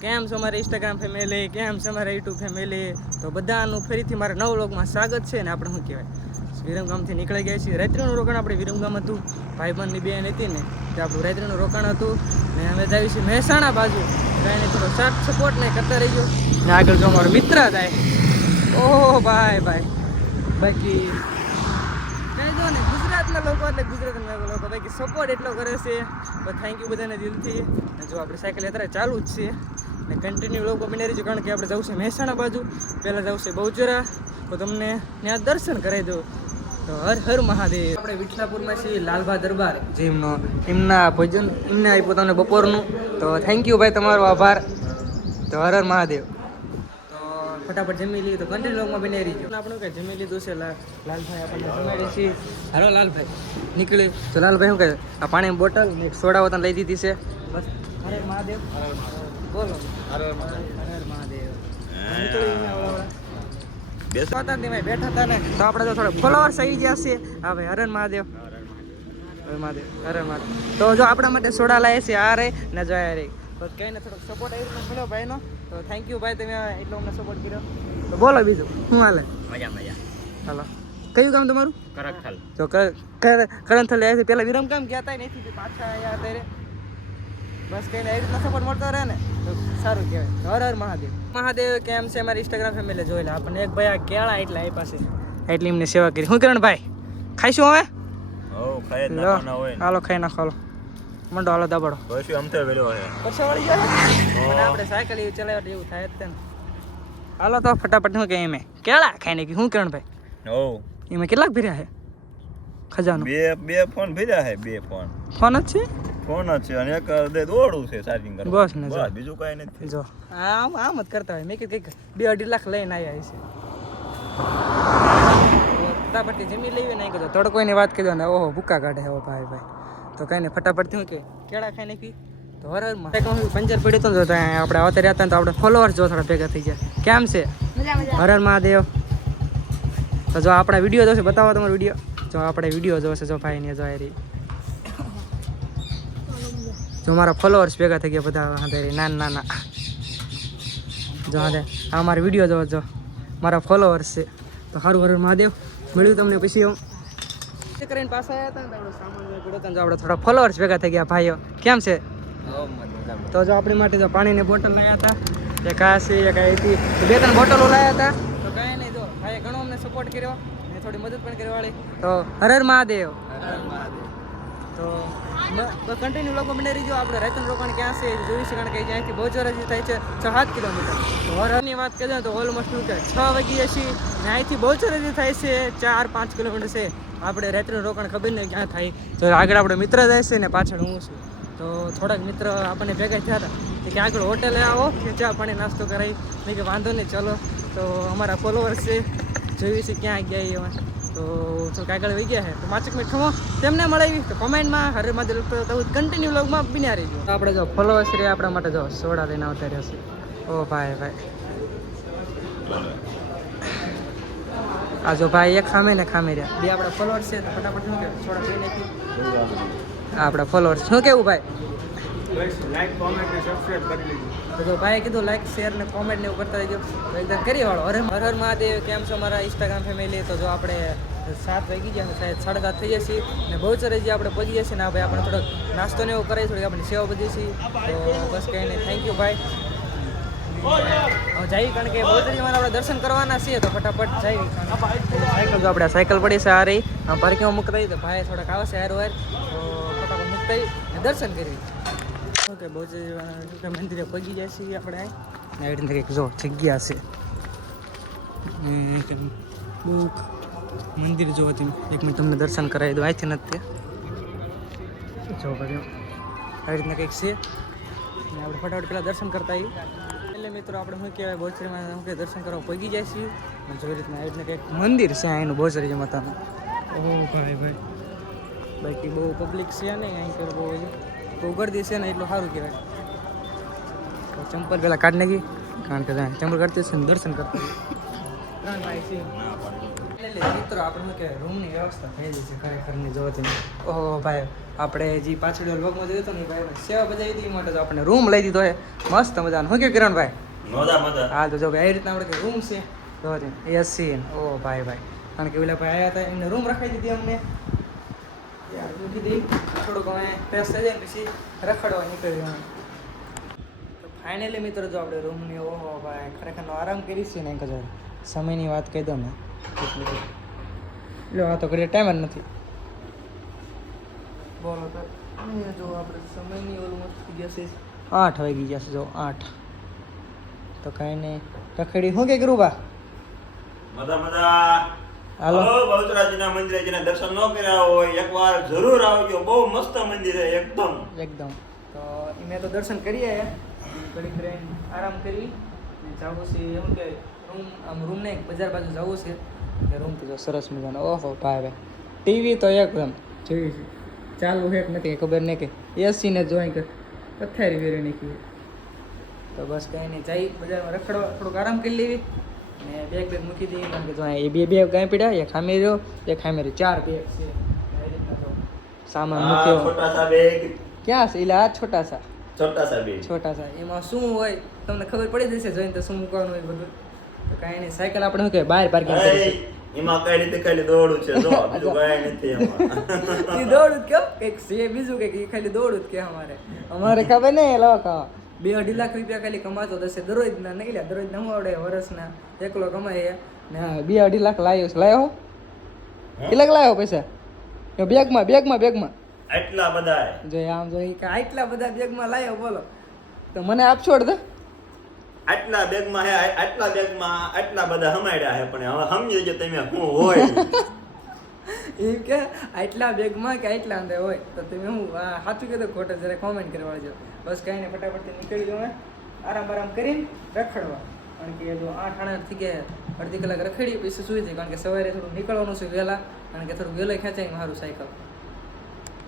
કેમ છો મારી ઇન્સ્ટાગ્રામ ફેમિલી, કેમ છે મારા યુટ્યુબ ફેમિલી? તો બધાનું ફરીથી મારા નવ વ્લોગમાં સ્વાગત છે. ને આપણે શું કહેવાય, વિરમગામથી નીકળી ગયા છીએ. રાત્રિનું રોકાણ આપણે વિરમગામ હતું, ભાઈબંધની બેન હતી ને તે આપણું રાત્રિનું રોકાણ હતું. ને અમે જઈએ છીએ મહેસાણા બાજુ. કાંઈ થોડો સાથ સપોર્ટ નહીં કરતા રહી ગયો ને આગળ જો અમારો મિત્ર થાય. ઓહો ભાઈ બાકી કહી દો ને, ગુજરાતના લોકો એટલે ગુજરાતના લોકો બાકી સપોર્ટ એટલો કરે છે. થેન્ક યુ બધાને દિલથી. જો આપણે સાયકલ યાત્રા ચાલુ જ છે ને કન્ટિન્યુ લોકો બની રહીશું, કારણ કે આપણે જવું છે મહેસાણા બાજુ. પહેલાં જવું છે બહુચરા, તો તમને ત્યાં દર્શન કરાવી દો. તો હર હર મહાદેવ. આપણે વિઠલાપુરમાં છીએ, લાલભા દરબાર જે એમના ભજન એમને આપ્યું તમને બપોરનું. તો થેન્ક યુ ભાઈ, તમારો આભાર. તો હર હર મહાદેવ. તો ફટાફટ જમી લઈએ, તો કન્ટિન્યુ લોકમાં બની રહી ગયો. આપણે કંઈ જમી લીધું છે, લાલભાઈ આપણને જમાડી છીએ. હાલો લાલભાઈ નીકળી. તો લાલભાઈ શું કહે, આ પાણીની બોટલ ને એક સોડા વતન લઈ દીધી છે. બસ હર હર મહાદેવ બોલો. હર હર મહાદેવ. બેઠા હતા ને તો આપણે તો થોડા ફોલોઅર્સ આવી ગયા છે. હા ભાઈ, હર હર મહાદેવ. હર મહાદેવ, હર હર મહાદેવ. તો જો આપણા માટે સોડા લાવે છે આ રે ને જો આ રે. બસ કઈ ને થોડોક સપોર્ટ આવી રીતનો મળ્યો ભાઈનો. તો થેન્ક યુ ભાઈ, તમે એટલો અમને સપોર્ટ કર્યો. તો બોલો બીજું શું હાલે? મજા. હાલો, કયું ગામ તમારું? કરણથલ. જો કરણથલ આવ્યા છે. પેલા વિરમગામ ગયા હતા નથી, પાછા આવ્યા અત્યારે. બસ કઈને એ રીતના સપોર્ટ મળતો રહે ને તો સારું કહેવાય. હર હર મહાદેવ. કેમ છે મારી ઇન્સ્ટાગ્રામ ફેમિલી જોઈ લે. આપણને એક ભાઈ આ કેળા એટલે આપ્યા છે, એટલે એમને સેવા કરી. શું કરણ ભાઈ ખાઈશું હવે? હાલો ખાઈ નાખો. હાલો મંડો, હાલો દબાડો. પછી વળી ગયો મને આપણે સાયકલ એવું ચલાવવા એવું થાય જ ને. હાલો તો ફટાફટ શું કે એમે કેળા ખાઈ નાખી. શું કરણ ભાઈ એમાં કેટલાક ભર્યા છે ખજાનો? બે ફોન ભર્યા છે. બે ફોન જ છે. ફોન જ છે અને એક દોડું છે ચાર્જિંગ કરવા. બસ ને જો બીજું કાંઈ નથી. જો આમ જ કરતા હોય. મેં કીધું કંઈક 2-2.5 લાખ લઈને આવ્યા છે. ફટાફટથી જમી લેવી નહીં કીધું તડકોની વાત કીધો ને ઓહો ભૂકા કાઢે હો ભાઈ. તો કઈ નહીં ફટાફટથી શું કે કેળા ખાઈ નાખી. તો હર હરમાં પંચર પડ્યું હતું ને આપણે આવતા રહ્યા હતા તો આપણે ફોલોઅર્સ જો થોડા ભેગા થઈ ગયા. કેમ છે? હર હર મહાદેવ. તો જો આપણા વિડીયો જોશે, બતાવો તમારો વિડીયો. જો આપણે વિડીયો જોશે જો ભાઈની જો આ રહી. જો મારા ફોલોઅર્સ ભેગા થઈ ગયા બધા હાથે નાના. જો હાથે આ મારા વિડીયો જોવો. જો મારા ફોલોઅર્સ છે. તો સારું હર મહાદેવ. મળ્યું તમને પછી હું કરીને પાછા આવ્યા હતા ને તો આપણો સામાન પડ્યો હતો ને આપણે થોડા ફોલોઅર્સ ભેગા થઈ ગયા ભાઈઓ. કેમ છે? તો જો આપણી માટે જો પાણીની બોટલ લાવ્યા હતા. એક આ છે, એક આ હતી, 2-3 બોટલો લાવ્યા હતા. તો કાંઈ નહીં, જો ભાઈએ ઘણો અમને સપોર્ટ કર્યો અને થોડી મદદ પણ કરી વાળી. તો હર હર મહાદેવ. તો કન્ટિન્યુ લોકો બની રહીજો. આપણે રાતનું રોકાણ ક્યાં છે જોઈશું, કારણ કે અહીંયાથી બહુચરાજી થાય છે 6-7 કિલોમીટર. તો હરની વાત કરીએ તો ઓલમોસ્ટ શું કે 6 વાગ્યે છીએ ને અહીંથી બહુચરાજી થાય છે 4-5 કિલોમીટર છે. આપણે રાત્રિનું રોકાણ ખબર નહીં ક્યાં થાય. તો આગળ આપણે મિત્ર જાય છે ને પાછળ હું છું. તો થોડાક મિત્ર આપણને ભેગા થયા હતા કે આગળ હોટેલે આવો કે ચા પાણી નાસ્તો કરાવી. મેં કે વાંધો નહીં ચલો. તો અમારા ફોલોઅર્સ છે, જોયું છે ક્યાં ગયા એમાં. તો થોડુંક આગળ વહી ગયા છે. તો 5 મિનિટ ખમો તેમને મળાવી તો કોમેન્ટમાં હર મહાદેવ લખતો તો કન્ટિન્યુ વ્લોગમાં બન્યા રહીજો. આપણે જો ફોલોઅર્સ રે આપણા માટે જો સોડા લઈને આવતા રહ્યા છે. ઓ ભાઈ આ જો ભાઈ એક ખામે ને ખામે રહ્યા બે આપણા ફોલોઅર્સ છે. તો ફટાફટ શું કે સોડા પી નાખી. આપણા ફોલોઅર્સ શું કેવું ભાઈ? લાઈક કોમેન્ટ ને સબસ્ક્રાઇબ કરી લેજો. તો ભાઈ કીધું લાઈક શેર ને કોમેન્ટ ને એવું કરતા રહેજો. તો એકદમ કરી વાળો. હર હર મહાદેવ. કેમ છો મારા ઇન્સ્ટાગ્રામ ફેમિલી? તો જો આપણે 7 વાગી ગયા, શાયદ 7:30 થઈ જશે ને બહુચરાજી આપણે પહોંચી જશે ને ભાઈ આપણે થોડોક નાસ્તો ને એવું કરાવી, થોડીક આપણી સેવા બધી છે. તો બસ કંઈ નહીં, થેન્ક યુ ભાઈ. જઈ, કારણ કે બહુચરાજીમાં આપણે દર્શન કરવાના છીએ. તો ફટાફટ જઈ. સાયકલ જો આપણે સાયકલ પડી છે આ રહી, આ પાર્કિંગમાં મૂકતા તો ભાઈ થોડાક આવશે હાર વાર. તો ફટાફટ મૂકતા દર્શન કરવી. ઓકે, બહુચરાજી મંદિરે પગી જાય છે આપણે. આવી રીતે કંઈક જો જગ્યા છે બહુ મંદિર જોવો તમે. 1 મિનિટ તમને દર્શન કરાવી દો. અહીંથી નથી જો ભાઈ આવી રીતના કંઈક છે. આપણે ફટાફટ પેલા દર્શન કરતા આવીએ. એટલે મિત્રો આપણે શું કહેવાય બહુચરાજીમાં શું કે દર્શન કરવા પગી જાય છીએ. જોઈ રીતના આવી રીતના કંઈક મંદિર છે અહીંનું બહુચરાજી માતાનું. ઓહો ભાઈ બાકી બહુ પબ્લિક છે નહીં અહીં પર. બહુ ગરદી છે ને એટલું સારું કહેવાય. ચંપલ પેલા કાઢી નાખી, કારણ કે ચંપલ કરતી છે ને દર્શન કરતા 3 ભાઈ છે. એટલે મિત્રો આપણે શું કહેવાય રૂમની વ્યવસ્થા થઈ ગઈ છે ખરેખરની જોવાથી. ઓહો ભાઈ આપણે જે પાછળ વ્લોગમાં જોયું હતું ને ભાઈ સેવા બજાવી હતી એ માટે તો આપણે રૂમ લઈ દીધો છે મસ્ત મજાનો. શું કે કિરણભાઈ? મજા હા તો જો ભાઈ એ રીતના આપણે રૂમ છે જોવાથી એસી. ઓ ભાઈ કારણ કે પેલા ભાઈ આવ્યા હતા એમને રૂમ રખાઈ દીધી અમને મૂકી દઈ થોડુંક અમે ફ્રેશ થઈ જાય પછી રખડવા નીકળી જવાનું. તો ફાઇનલી મિત્રો જો આપણે રૂમની ઓહો ભાઈ ખરેખરનો આરામ કરી છે ને એક હજાર સમયની વાત કહી દો ને લો આ તો ઘડી ટાઈમ જ નથી બોલો તો જો આપણે સમયની ઓલમોસ્ટ થઈ ગયા છે 8 વાગી ગયા છે જો 8 તો કાંઈ નહીં રખડી શું કે કરું બા મજા હાલો બહુચરાજીના મંદિરે જેને દર્શન ન કર્યા હોય એકવાર જરૂર આવજો. બહુ મસ્ત મંદિર છે એકદમ. તો મેં તો દર્શન કરીએ ઘડી ફ્રેન્ડ આરામ કરી જવું છે એમ કે રૂમ આમ રૂમ ને બજાર બાજુ જવું છે કે રૂમ તો જો સરસ મજાનો ઓહો ભાઈ ટીવી તો એકદમ જોઈ છે ચાલુ છે કે નથી ખબર નહીં કે એસી ને જોઈ કે પથારી વેરી નાખી. તો બસ કંઈ નહીં જઈ બજારમાં રખડવા થોડુંક આરામ કરી લેવી ને બેગ મૂકી દઈએ કારણ કે જો એ બે ગાય પીડા એક ખામી રહ્યો એક ખામી રહ્યો 4 બેગ છે એ રીતના તો સામાન મૂક્યો. છોટા સા બેગ ક્યાં છે એટલે આ છોટા સા છોટા સા એમાં શું હોય તમને ખબર પડી જશે જોઈને તો શું મૂકવાનું હોય બધું. તો કાંઈ નહીં સાયકલ આપણે શું કે બહાર પાર્કિંગ કરી છે એમાં કઈ રીતે ખાલી દોડું છે જો બીજું કઈ નથી એમાં. એ દોડું જ કયો કંઈક છે બીજું કંઈક એ ખાલી દોડું જ કે અમારે ખબર નહીં લોકો 2-2.5 લાખ રૂપિયા ખાલી કમાતો હશે દરરોજના નહીં લે દરરોજના શું આવડે વર્ષના એકલો કમાય ને 2-2.5 લાખ લાવ્યો કેટલાક લાવ્યો પૈસા બેગમાં આટલા બધા જો આમ જો કે આટલા બધા બેગમાં લાવ્યો બોલો તો મને આપશો અડધા આટલા બેગમાં આટલા બધા હમાડ્યા છે પણ હવે સમજી જો તમે શું હોય એમ કે આટલા બેગમાં કે આટલા અંદર હોય તો તમે હું સાચું કીધું ખોટું જરા કોમેન્ટ કરવા વાળજો. બસ કાંઈ નહીં ફટાફટથી નીકળી જાઉં આરામ કરીને રખડવા કારણ કે જો 8 થઈ ગયા અડધી કલાક રખડીએ પછી સુઈ જાય કારણ કે સવારે થોડું નીકળવાનું છે વહેલા કારણ કે થોડું વહેલો ખેંચાય મારું સાયકલ